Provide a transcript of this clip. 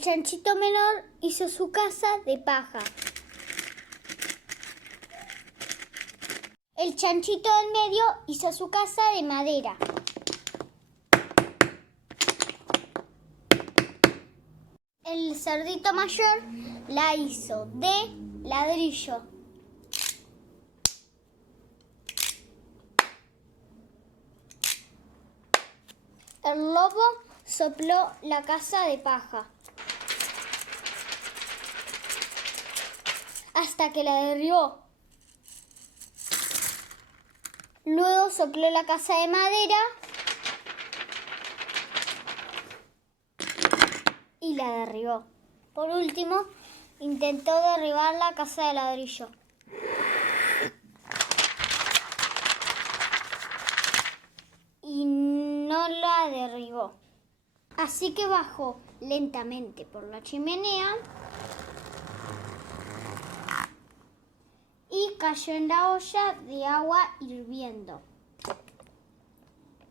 El chanchito menor hizo su casa de paja. El chanchito del medio hizo su casa de madera. El cerdito mayor la hizo de ladrillo. El lobo sopló la casa de paja hasta que la derribó. Luego sopló la casa de madera y la derribó. Por último, intentó derribar la casa de ladrillo. Y no la derribó. Así que bajó lentamente por la chimenea y cayó en la olla de agua hirviendo.